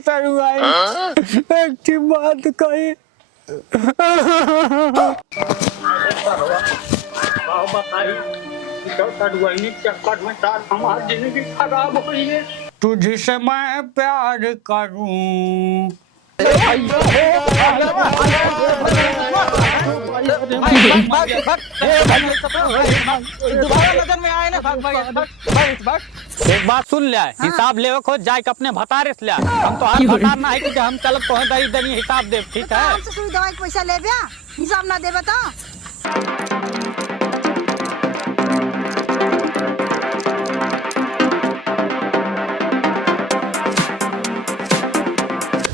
एक बात कही चक्कर में तार हमारी जिंदगी खराब हो रही है। तुझसे मैं प्यार करूं। एक बात सुन लिया, हिसाब ले खोज जाए अपने भतारे से लिया। हम तो हर भतार ना है कि हम चलब तो दरी दरी हिसाब दे, ठीक है? हमसे सुई दवाई के पैसा ले बिया, हिसाब ना देबे तो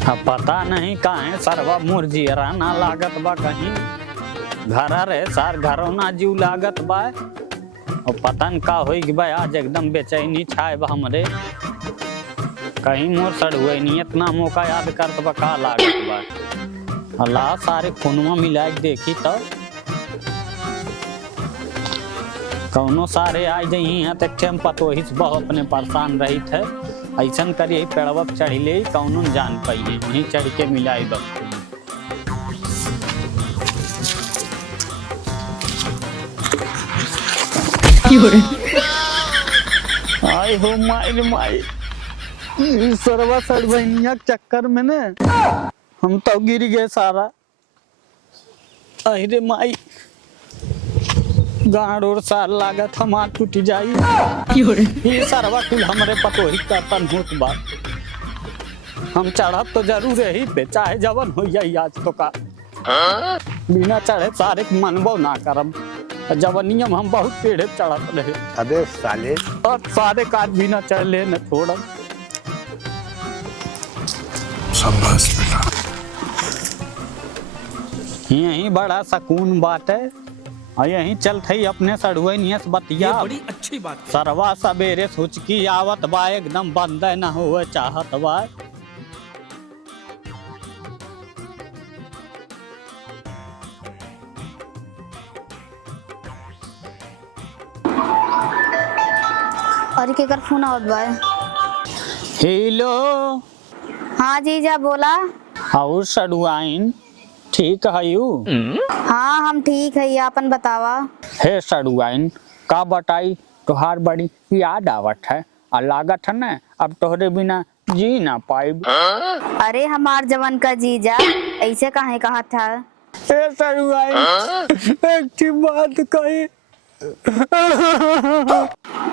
अब पता नहीं कहाँ सरवा मुर्जियरा ना लागत बा, कहीं घर रे सार घरों ना जीव लागत बा। और पता न का होई कि भाई आज एकदम बेचैनी छाए बा हमरे। कहीं मोर सड़ुए नहीं इतना मौका याद करत बा का लागत बा। अल्लाह सारे खूनवा मिला के देखी तो कौनो सारे आ जाई हैं तक हम पतो हिस बहु अपने परेशान रही थे। ऐसन करिए पेड़वा चढ़ी ले कौनो जान पाइए वहीं चढ़ के मिलाई वक्त। आई हो माई माई सरवा सड़वैनिया के चक्कर में ने हम तो गिर गए सारा। अरे माई गाड़ और सार लागत हमार टूट जाई। ये सरवा कुल हमरे पतो ही करतन होत बा। हम चढ़ब तो जरूर ही पे चाहे जवन हो जाई आज तो का बिना चढ़े सारे मनबो ना करब। जवन नियम हम बहुत पेड़े चढ़त रहे। अबे साले और सारे काज बिना चढ़ ले न छोड़ब। शाबाश बेटा। यही बड़ा सुकून बात है। यही चलते ही अपने सड़ुए नियस बतिया। बड़ी अच्छी बात। सरवा सवेरे सुचकी आवत बा एकदम बंद न हुए चाहत बा। और केकर फोन आवत बा? हेलो हाँ जीजा बोला। और सड़ुआइन ठीक है यू? हाँ हम ठीक है, अपन बतावा। हे सड़ुआइन का बताई तोहार बड़ी याद आवत है और लागत है न अब तोहरे बिना जी ना पाइब। अरे हमार जवन का जीजा ऐसे काहे कहा था? हे सड़ुआइन एक बात कही।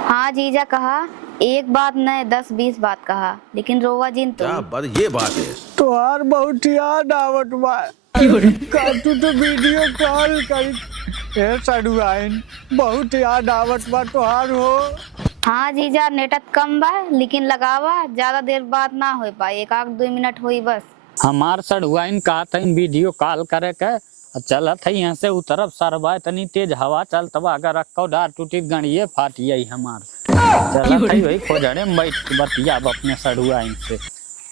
हाँ जीजा कहा, एक बात नहीं 10-20 बात कहा, लेकिन रोवा जिन तो क्या बात, ये बात है। तोहार बहुत याद आवत बा। का तू तो वीडियो कॉल कर। हे सड़ुआइन बहुत याद आवत बा तोहार हो। हाँ जीजा नेटत कम बा लेकिन लगावा, ज्यादा देर बात ना हो पाए, 1-2 मिनट हुई बस। हमार सड़ुआइन का था वीडियो कॉल करे के चलत है यहाँ से उतरब सरबा तनी तेज हवा चलत बा। अगर रखो डार टूटी गणिये फाटिए हमार चलत है वही खोजड़े में बैठ के बतिया अपने सड़ुआइन से।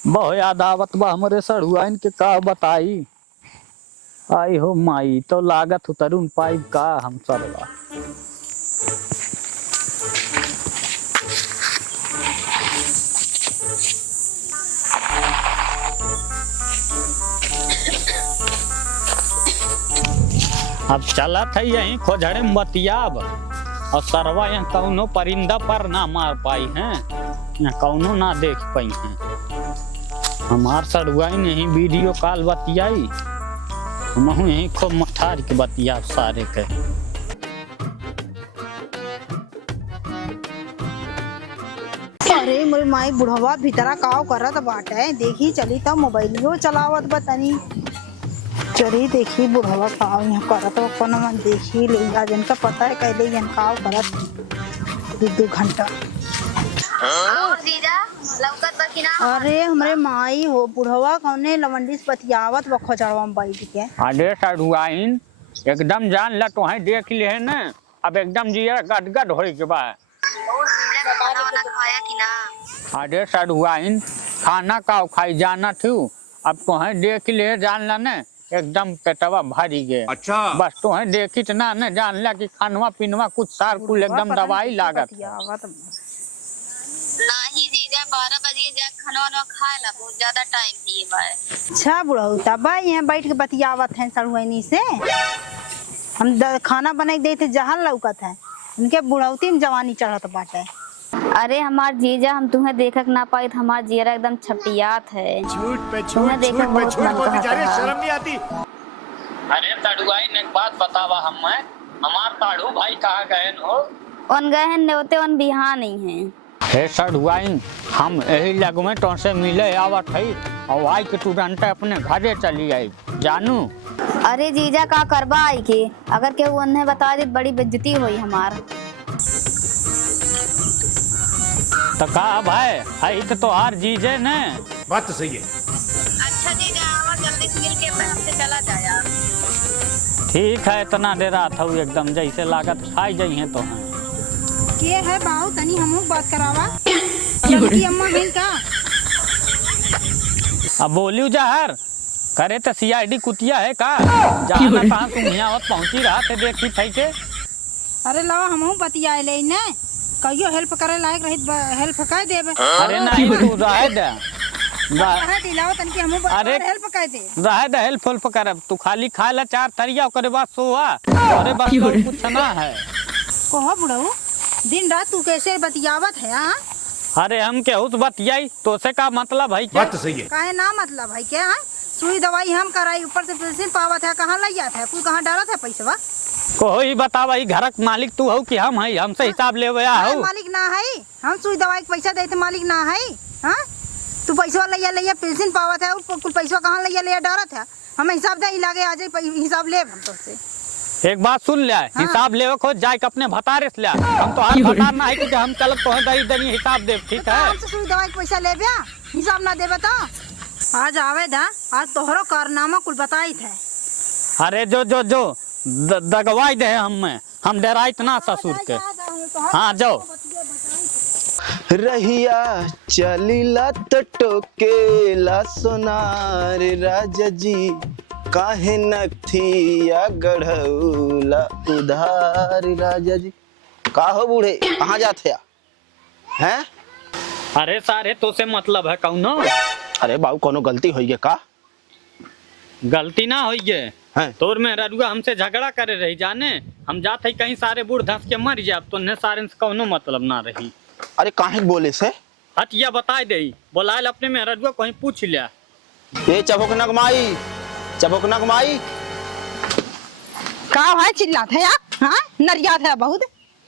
बहुत याद आवत बा हमरे सड़ुआइन के का बताई। आई हो माई तो लागत उतरुन पाइब का हम सरवा। अब चलत है यही खोजड़े में बतियाब और सरवा यहाँ कौनो परिंदा पर ना मार पाई हैं, यहाँ कौनो ना देख पाई हैं। हमार सड़ुआई नहीं वीडियो कॉल बतियाई, हम यही खूब मठार के बतिया सारे के। अरे मोर माई बुढ़वा भीतरा काव करत बाटे, देखी चली तब मोबाइलियो चलावत बतानी। चली देखी बुढ़वा काव यहाँ करत अपन मन देखी ले जा, जिनका पता है कैले जन काव करत 2 घंटा। अरे हमरे माई हो बुढ़वा कौने लवंडी से बतियावत बखो चढ़वा में बैठ के। अरे सड़ुआइन एकदम जान ला तो देख ले है न, अब एकदम जिया गदगद हो के बा। अरे सड़ुआइन खाना का खाई जाना थी, अब तो देख ले जान ला न एकदम पेटवा भारी गए। अच्छा बस तो देखी ना न जान ला कि खानवा पीनवा कुछ सार कुल एकदम दवाई लागत। नहीं जीजा 12 बजे जा खाना वाना खाए ला बहुत ज्यादा टाइम दिए बाय। अच्छा बुढ़ऊ तब यहाँ बैठ के बतियावत हैं सड़ुआनी से। हम खाना बना के देते जहल लौकत है उनके बुढ़ौती में जवानी चढ़त बाटे। अरे हमार जीजा हम तुम्हें देखक ना पाई तो हमार जीरा एकदम छटियात है। झूठ पे तुम्हें झूठ देखकर झूठ पे बहुत झूठ मन बोलती जा रही है, कहता है। शर्म नहीं आती। अरे तड़ुआइन एक बात बतावा हमें, हमार ताड़ू भाई कहाँ गए हो? उन गए हैं न्योते उन बिहार नहीं है। हे सड़ुआइन, हम यही लगमे तो से मिले आवत है और आई के तुरंत अपने घरे चली आई जानू। अरे जीजा का करबा आई के अगर के उन्हें बता दे बड़ी बेइज्जती हुई हमार। तो कहा भाई आई तो हार जीजे ने। बात तो सही है। अच्छा जीजा आवा जल्दी से मिल के हमसे चला जाया। ठीक है इतना देर रात हो एकदम जैसे लागत खाई जाइए तो हैं। के है बाऊ तनी हमहू बात करावा। जल्दी अम्मा है का? अब बोलियो जहर करे तो सीआईडी कुतिया है का जहाँ ना कहाँ तुम यहाँ पहुँची रहा थे देखी थी के। अरे लावा हमहू बतियाए ले ने कहियो हेल्प करे लायक रहित हेल्प कर देबे। अरे नहीं तू रहे दे कहे दिलाओ तनकी हमहू अरे हेल्प कर दे। रहे दे हेल्प करब तू खाली खाए ला 4 तरिया ओकरे बाद सोआ अरे बस और कुछ ना है। कहो बुढ़ऊ दिन रात तू कैसे बतियावत है? हाँ अरे हम केहू से बतियाई तो से का मतलब है बात तो सही है। काहे ना मतलब भाई क्या? सुई दवाई हम कराई ऊपर से पेंशन पावत है कहाँ लग जाता है कोई कहाँ डालत है पैसा? कोई बतावा ई घरक मालिक तू हो कि हम है हमसे हिसाब लेवे अरे हो। मालिक ना है हम सुई दवाई के पैसा देते मालिक ना है। हाँ तू पैसा लिया पेंशन पावत है कुल पैसा कहाँ लिया डालत है? हमें हिसाब दे लागे आ जाए हिसाब ले हम तो से। एक बात सुन ले हिसाब लेवे खोज जाए के अपने भतारे से ले हम तो हर भतार ना है कि हम कल तो दही दनी हिसाब दे ठीक है। हमसे सुई दवाई के पैसा ले बिया हिसाब ना देबे तो आज आवे दा आज तोहरो कारनामा कुल बताई थे। अरे जो दगवाई दे हम डराइत ना ससुर के। हाँ जाओ रहिया चलीला त टोकेला सोनार राजा जी काहे नथिया गढ़ौला उधार राजा जी। का हो बूढ़े कहाँ जाते हैं? अरे सारे तो से मतलब है कौनो? अरे बाबू कोनो गलती होई गे का? गलती ना होई गे हैं? तोर में ररुआ हमसे झगड़ा करे रही जाने हम जाते ही कहीं सारे बूढ़ धस के मर जाब तो ने सारे से कौनो मतलब ना रही। अरे काहे बोले से? हटिया बताई दे बोलायल अपने में ररुआ कहीं पूछ लिया। ये चबोकनक माई का है चिल्लात है यार? हाँ नरियात है बहुत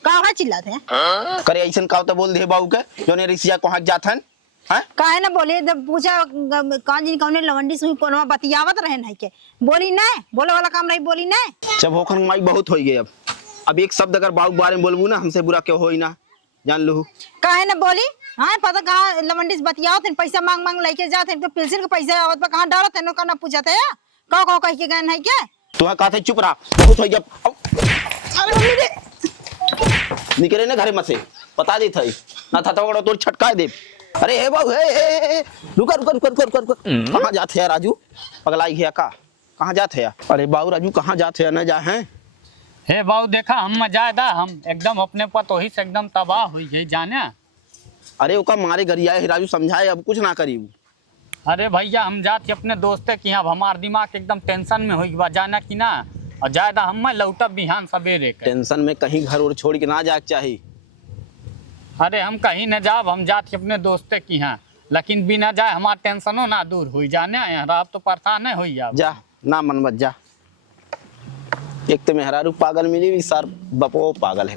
का है चिल्लात है? करे ऐसन का तो बोल दे बाबू के जो ने रिसिया कहाँ जाथन हैं? काहे ना बोले जब पूछा कौन जी कौन लवंडी सुई कोनो बतियावत रहे नहीं के बोली नहीं बोले वाला काम नहीं बोली नहीं। चबोकनक माई बहुत हो गए अब एक शब्द अगर बाबू बारे में बोलबू ना हमसे बुरा क्यों होई ना जान लू। काहे ना बोली? हाँ पता कहाँ लवंडी से बतियावत है पैसा मांग मांग लेके जाते तो पेंशन का पैसा आवत पर कहाँ डालत है नो करना पूछते है कहो कह के गए नहीं के तू कहते चुप रहा बहुत हो गया। अरे मम्मी रे निकले ना घरे में से बता दी थी ना था तो तोड़ छटका दे। अरे हे बाबू हे रुका कहाँ जाते हैं राजू पगलाई है का? कहाँ जाते हैं? अरे बाबू राजू कहाँ जाते हैं न जा हैं? हे बाबू देखा हम मजादा हम एकदम अपने पतो ही से एकदम तबाह हुई है जाने। अरे ओका मारे गरिया है राजू समझाए अब कुछ ना करी। अरे भैया हम जाते अपने दोस्ते की यहाँ हमार दिमाग एकदम टेंशन में हुई बा जाना कि ना और ज्यादा हम लौटब बिहान सवेरे के। टेंशन में कहीं घर और छोड़ के ना जाके चाहिए। अरे हम कहीं न जाब हम जाते अपने दोस्ते की यहाँ लेकिन बिना जाए हमार टेंशनो ना दूर हुई जाने अब तो परेशान है हुई जा ना मन मत जा। एक तो मेहरारू पागल मिली भी सर बपो पागल है।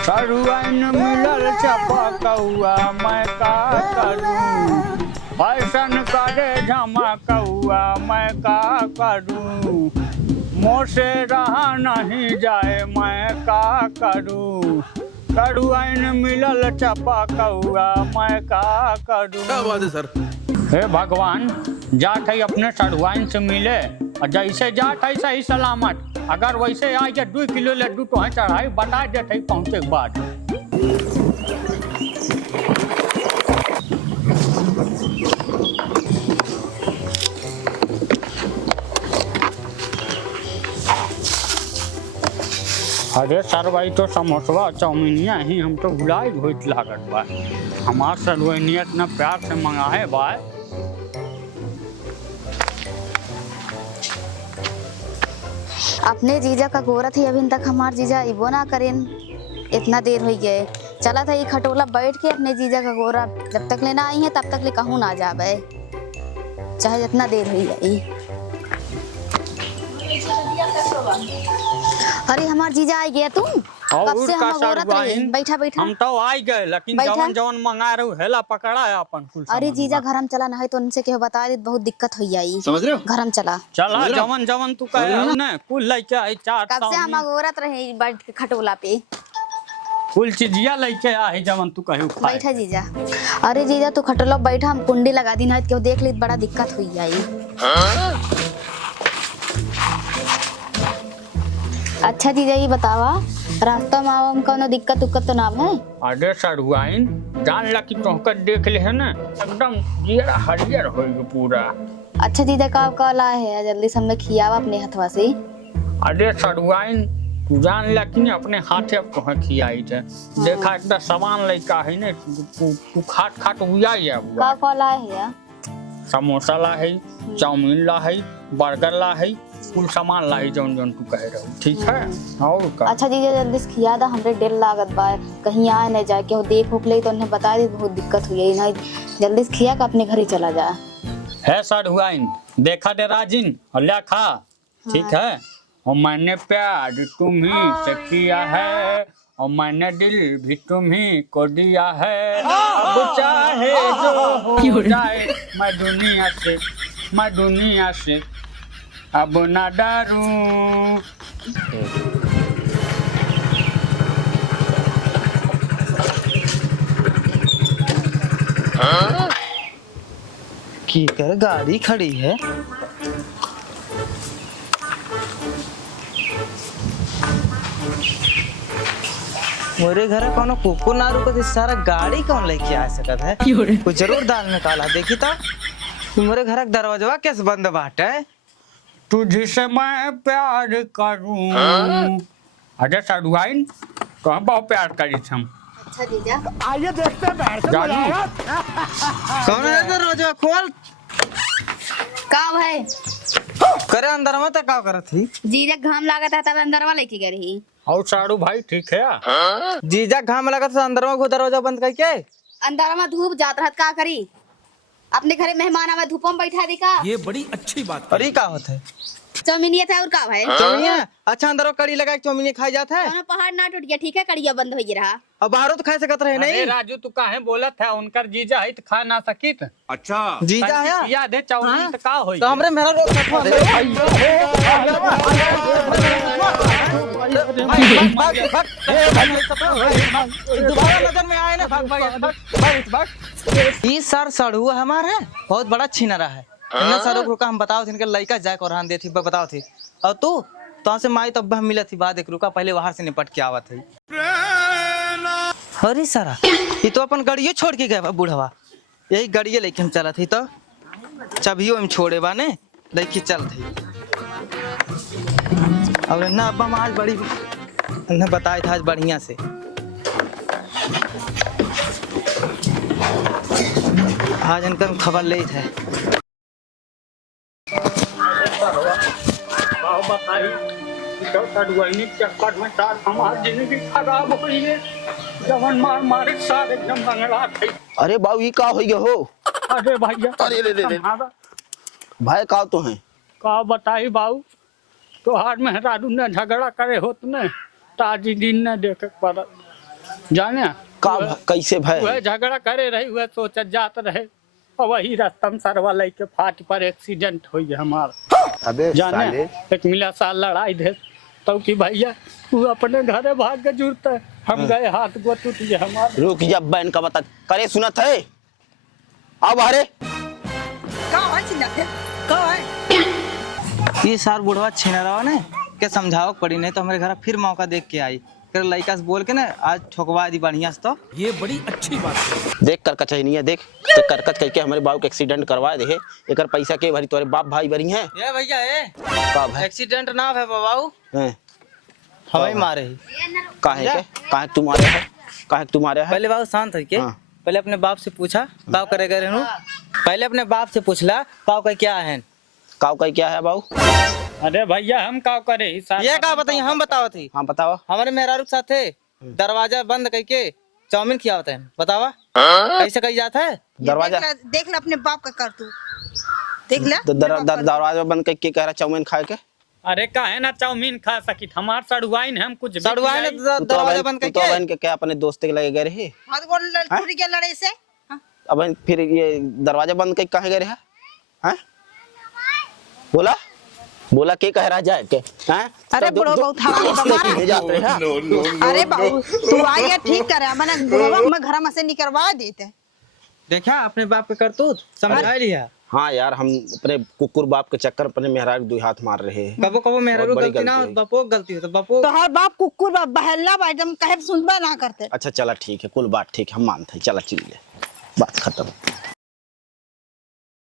सरुआइन मिलल चपकौआ मैं का करूं फैशन करे झमकौआ मैं का करूं मोसे रहा नहीं जाए मैं का करूं सरुआइन मिलल चपकौआ मैं का करूं। क्या बात है सर? हे भगवान जात है अपने सरुआइन से मिले और जैसे जात है सही सलामत अगर वैसे आ के 2 किलो लड्डू तो है चढ़ाई बता देते पहुँचे के बाद। अरे सर भाई तो समोसवा चाउमीनिया ही हम तो भुलाई होइत लागत बा। हमार सरवैनिया इतना प्यार से मंगाए बा। अपने जीजा का गोरत ही अभी तक हमार जीजा इबो ना करेन। इतना देर हो गए चला था ये खटोला बैठ के अपने जीजा का गोरा जब तक लेना आई है तब तक ले कहूँ ना जावे चाहे जितना देर हो गई। अरे हमार जीजा आ गया तुम कब से हम गोरत रहे। बैठा बैठा हम तो आ गए लेकिन बैठा। जवन जवन मंगा रहे हेला पकड़ा है अपन कुल अरे सामान जीजा बा। घरम चला ना है तो उनसे केहू बता दे बहुत दिक्कत हो जाई। समझ रहे हो? घरम चला चला जवन जवन तू कहे हो ना कुल लेके आई चाट कब से हम चाउमीन गोरत रहे बैठ के खटोला पे। कुल चीजिया लेके आई जवन तू कहे खाए। बैठा जीजा। अरे जीजा तू खटोला बैठा हम कुंडी लगा दी ना केहू देख ली बड़ा दिक्कत हो जाई। अच्छा जीजा ये बतावा रास्ता में आवा में कोनो दिक्कत उक्कत तो ना है। अरे सरुआइन जान ला कि तोहकर देख ले है ना एकदम जीरा हरियर हो गए पूरा। अच्छा जीजा का ला है जल्दी से हमें खियावा अपने हथवा से। अरे सरुआइन तू जान ला कि नहीं अपने हाथे अब कहाँ खियाई थे। देखा एक सामान लइका है ना तू खाट खाट हुआ ही है का ला है या? समोसा ला है चाउमीन ला है बर्गर ला है कुल सामान ला है जौन जौन तू कह रहे ठीक है और का। अच्छा जीजा जल्दी से खिया दा हमरे डेल लागत बा कहीं आए न जाए केहू देख उख ले तो उन्हें बता दी बहुत दिक्कत हुई है ना जल्दी से खिया के अपने घर ही चला जा। है सरुआइन देखा दे राजिन और ले खा ठीक है। और मैंने प्यार तुम्ही से किया है और मैंने दिल भी तुम्ही को दिया है। अब चाहे जो हो जाए मैं दुनिया से अब ना डरूं। की कर गाड़ी खड़ी है। मोरे घर कोनो कुकुर ना रुको तो सारा गाड़ी कौन लेके आ सकत है। कुछ जरूर दाल में काला देखी तो मोरे घर का दरवाजा कैसे बंद बाटे। तुझसे मैं प्यार करूं। अरे सरुआइन कहाँ बहुत प्यार करी हम। अच्छा जीजा जानू कौन है दरवाजा खोल का भाई करे अंदर में तो का करत थी। जीजा घाम लागत है तब अंदर वाले की गई। और सारू भाई ठीक है। जीजा घाम लगा तो अंदर में दरवाजा बंद करके अंदर में धूप जात रहत का करी अपने घरे मेहमान आवे धूपों में बैठा दी का। ये बड़ी अच्छी बात अरे का होता है चौमिनिया था और का भाई चौमिया। अच्छा अंदर में कड़ी लगा के चौमिया खाई जाता है। दोनों पहाड़ ना टूट गया ठीक है कड़िया बंद हो रहा। अब बाहरों तो खाई सकत रहे अरे नहीं। राजू तू काहे बोलत है उनकर जीजा है तो खा ना सकित। अच्छा जीजा है याद है चाउमीन तो का होई। तो हमरे मेरा रोक दोबारा नजर में आए ना भाग। ये सर सड़ू हमारा है बहुत बड़ा छिनरा है। इन्हें सर रुका हम बताओ थी इनके लड़का जाए और हां देती बताओ थी और तू तो से माई तब हम मिला थी बाद एक रुका पहले बाहर से निपट के आवा थी। अरे सारा ये तो अपन गाड़ियों छोड़ के गए बूढ़वा यही गाड़िए लेके हम चला थी तो चाबियो हम छोड़े बाने लेके चल थी। और ना अब हम आज बड़ी उन्हें बताया था आज बढ़िया से। आज इनका खबर ले थे चक्कर में साथ हमारी जिंदगी खराब हो गई है। जवन मार मारे साथ एकदम बंगला थे। अरे बाबू ये का हो गया हो। अरे भैया अरे रे रे रे। तुम्हारा भाई का तो है का बताई बाबू तोहार मेहरारू ने झगड़ा करे होत ने ताजी दिन ने देख पड़ा जाने का कैसे भाई वह झगड़ा करे रही वह सोचत जात रहे और वही रास्ता में सरवा लेके फाट पर एक्सीडेंट हो गया हमारा। अबे जाने साले एक मिला साल लड़ाई दे तो कि भैया तू अपने घरे भाग के जुड़ता है हम गए हाथ को टूट गया हमारा। रुक जा बहन का बता करे सुनत है अब अरे ये सार बुढ़वा छीना रहा ने के समझाओ पड़ी नहीं तो हमारे घर फिर मौका देख के आई फिर लड़का से बोल के ना आज ठोकवा दी बढ़िया से। तो ये बड़ी अच्छी बात है। देख कर कचहनिया देख देख करकच करके हमारे बाबू के एक्सीडेंट करवा दे एकर पैसा के भरी तोरे बाप भाई भरी हैं ये भैया का भाई एक्सीडेंट ना है बाबू हैं। हमें मारे ही। काहे के काहे तुम्हारे है काहे तुम्हारे है पहले बाबू शांत है के हाँ। पहले अपने बाप से पूछा काव करे गए रहनु पहले अपने बाप से पूछला काव का क्या है काव का क्या है बाबू अरे भैया हम का करे ही साथ ये का बताइए हम बताओ थी हाँ बताओ हमारे मेहरारू के साथ थे दरवाजा बंद करके चाउमीन खियावत है बतावा कैसे कही जाता है दरवाजा देख ले अपने बाप का कर तू देख ले तो दरवाजा बंद करके कह रहा चाउमीन खाए के अरे काहे ना चाउमीन खा सकी हमार सड़ुआइन हम कुछ भी सड़ुआ ने खिलाई। दरवाजा बंद तू तो करके बहन के क्या अपने दोस्त के लगे गए रहे हाथ गोड़ टूट गया लड़ाई से हाँ? अब फिर ये दरवाजा बंद करके कहाँ गए रहे हैं बोला बोला के कह रहा जाए के हैं अरे बुढ़ो बहुत हवा में बमारा ले जाते हैं हाँ? अरे बाबू तू आइए ठीक करे मैंने बुढ़वा मैं घर में से निकलवा देते देखा अपने बाप के करतूत समझा लिया हाँ यार हम अपने कुकुर बाप के चक्कर अपने मेहरारू दो हाथ मार रहे हैं कबो कबो मेहरारू बहुत बड़ी गलती ना गलती है। बापो गलती हो तो बापो तो हर बाप कुकुर बहल्ला बाइटम कहे सुनबा ना करते अच्छा चला ठीक है कुल बात ठीक है हम मानते हैं चला चिल्ले बात खत्म